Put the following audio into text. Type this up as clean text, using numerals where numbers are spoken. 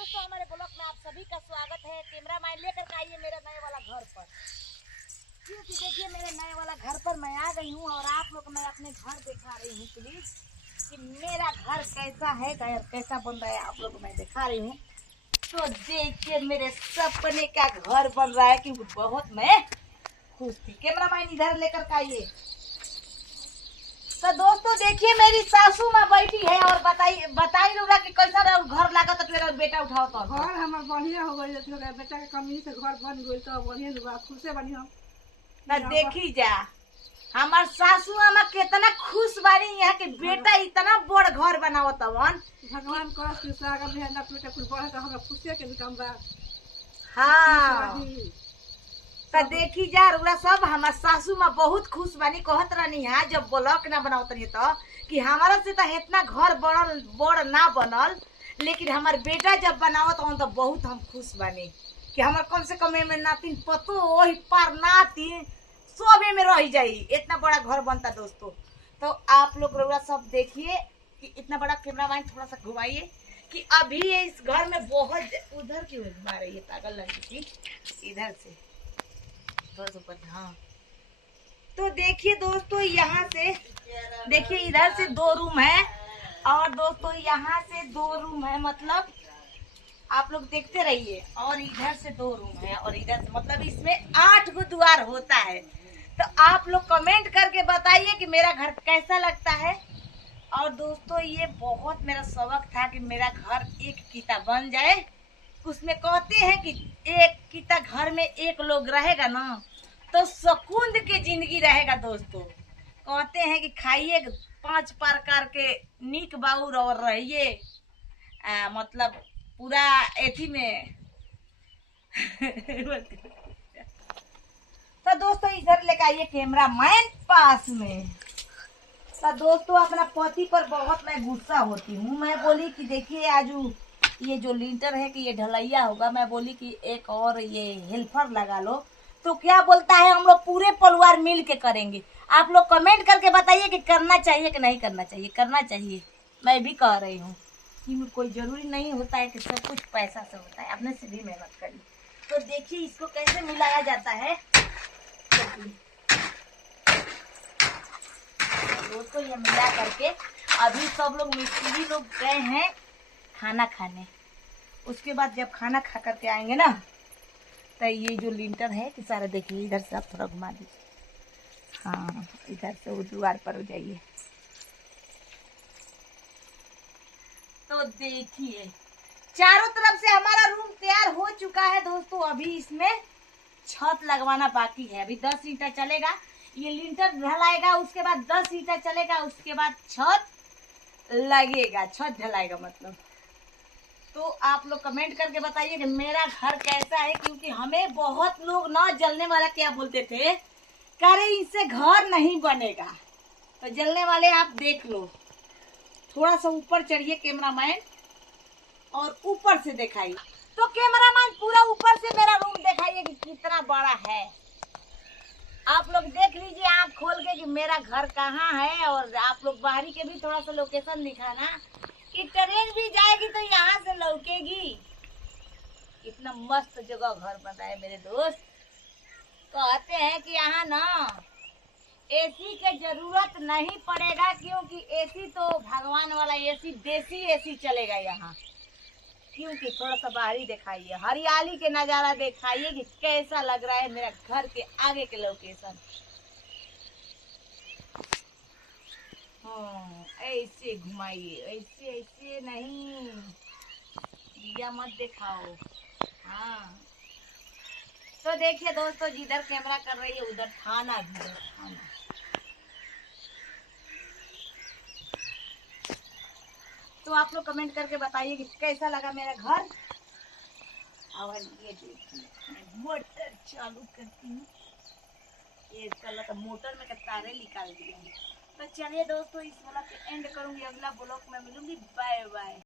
दोस्तों, हमारे ब्लॉग में आप सभी का स्वागत है। कैमरा मैन लेकर के आइए मेरे नए वाला घर पर, क्योंकि देखिए मेरे नए वाला घर पर मैं आ गई हूँ और आप लोग मैं अपने घर दिखा रही हूँ प्लीज कि मेरा घर कैसा है, कैसा बन रहा है। आप लोग मैं दिखा रही हूँ तो देखिए मेरे सपने का घर बन रहा है, क्योंकि बहुत मैं खुश थी। कैमरा मैन इधर लेकर के आइए। तो दोस्तों देखिए मेरी सासू माँ बैठी है और बताई लोग कि कैसा घर लगा तो मेरा बेटा उठाओ तो घर हमार बढ़िया हो गई। बेटा के कमी से घर बन गई तो बढ़िया खुशे बनी हम ना। देखी जा हमार सासू माँ कितना खुश बानी यहाँ के बेटा इतना बड़ घर बनावत हवन। भगवान करस कि सागा मेहनत बेटा कुल बढ़े तो हमरा खुशे के काम बा। हाँ तो देखी जा रुला सब हमार सासू माँ बहुत खुश बानी। कहत रहनी है जब ब्लॉक ना बनावत रही तो कि हमारा से तो इतना घर बड़ ना बनल, लेकिन हमार बेटा जब बनावत हन तो बहुत हम खुश बानी कि हमार कम से कम में नातिन पतो वही पार नातिन सबे में रह जाई, इतना बड़ा घर बनता। दोस्तों तो आप लोग रुला सब देखिए कि इतना बड़ा। कैमरा मैन थोड़ा सा घुमाइए कि अभी इस घर में बहुत उधर क्यों घुमा रही है, पागल लड़की थी इधर से ऊपर। हाँ तो देखिए दोस्तों यहाँ से देखिए इधर से 2 रूम है और दोस्तों यहाँ से 2 रूम है, मतलब आप लोग देखते रहिए। और इधर से 2 रूम है और इधर से, मतलब इसमें 8 गो द्वार होता है। तो आप लोग कमेंट करके बताइए कि मेरा घर कैसा लगता है। और दोस्तों ये बहुत मेरा शौक था कि मेरा घर एक किता बन जाए। उसमें कहते हैं कि एक किता घर में एक लोग रहेगा ना तो सुकून के जिंदगी रहेगा। दोस्तों कहते हैं कि खाइए 5 प्रकार के नीक बाउर और रहिए मतलब पूरा एथी में तो दोस्तों इधर लेकर आइए कैमरा मैन पास में। तो दोस्तों अपना पति पर बहुत मैं गुस्सा होती हूँ। मैं बोली कि देखिए आज ये जो लिंटर है कि ये ढलैया होगा, मैं बोली कि एक और ये हेल्पर लगा लो, तो क्या बोलता है हम लोग पूरे परिवार मिल के करेंगे। आप लोग कमेंट करके बताइए कि करना चाहिए कि नहीं करना चाहिए। करना चाहिए, मैं भी कह रही हूँ कि कोई जरूरी नहीं होता है कि सब कुछ पैसा से होता है, अपने से भी मेहनत करिए। तो देखिए इसको कैसे मिलाया जाता है। दोस्तों ये मिला करके अभी सब लोग मिस्त्री लोग गए हैं खाना खाने। उसके बाद जब खाना खा करके आएंगे ना तो ये जो लिंटर है कि सारा देखिए इधर से आप थोड़ा घुमा दीजिए। हाँ इधर से वो द्वार पर हो जाइए। तो देखिए चारों तरफ से हमारा रूम तैयार हो चुका है। दोस्तों अभी इसमें छत लगवाना बाकी है। अभी 10 ईंटा चलेगा, ये लिंटर ढलाएगा, उसके बाद 10 ईंटा चलेगा, उसके बाद छत लगेगा, छत ढलाएगा मतलब। तो आप लोग कमेंट करके बताइए कि मेरा घर कैसा है, क्योंकि हमें बहुत लोग ना जलने वाला क्या बोलते थे, करे इससे घर नहीं बनेगा। तो जलने वाले आप देख लो, थोड़ा सा ऊपर चढ़िए कैमरामैन और ऊपर से दिखाइए। तो कैमरामैन पूरा ऊपर से मेरा रूम दिखाइए कि कितना बड़ा है। आप लोग देख लीजिए आँख खोल के कि मेरा घर कहाँ है। और आप लोग बाहरी के भी थोड़ा सा लोकेशन दिखाना कि ट्रेन भी जाएगी तो यहाँ से लौकेगी। इतना मस्त जगह घर बना है मेरे दोस्त। कहते हैं कि यहाँ ना एसी के जरूरत नहीं पड़ेगा, क्योंकि एसी तो भगवान वाला एसी, देसी एसी चलेगा यहाँ। क्योंकि थोड़ा सा बाहरी दिखाइए, हरियाली के नजारा दिखाइए कि कैसा लग रहा है मेरा घर के आगे के लोकेशन। ऐसे घुमाइए, ऐसे ऐसे नहीं, दिया मत दिखाओ। हाँ तो देखिए दोस्तों जिधर कैमरा कर रही है उधर थाना भी है, थाना। तो आप लोग कमेंट करके बताइए कि कैसा लगा मेरा घर। और ये देखिए मैं मोटर चालू करती हूँ, ये इसका लगा मोटर में तारे निकाल दिया। तो चलिए दोस्तों इस वाला पे एंड करूंगी, अगला ब्लॉग में मिलूंगी। Bye bye.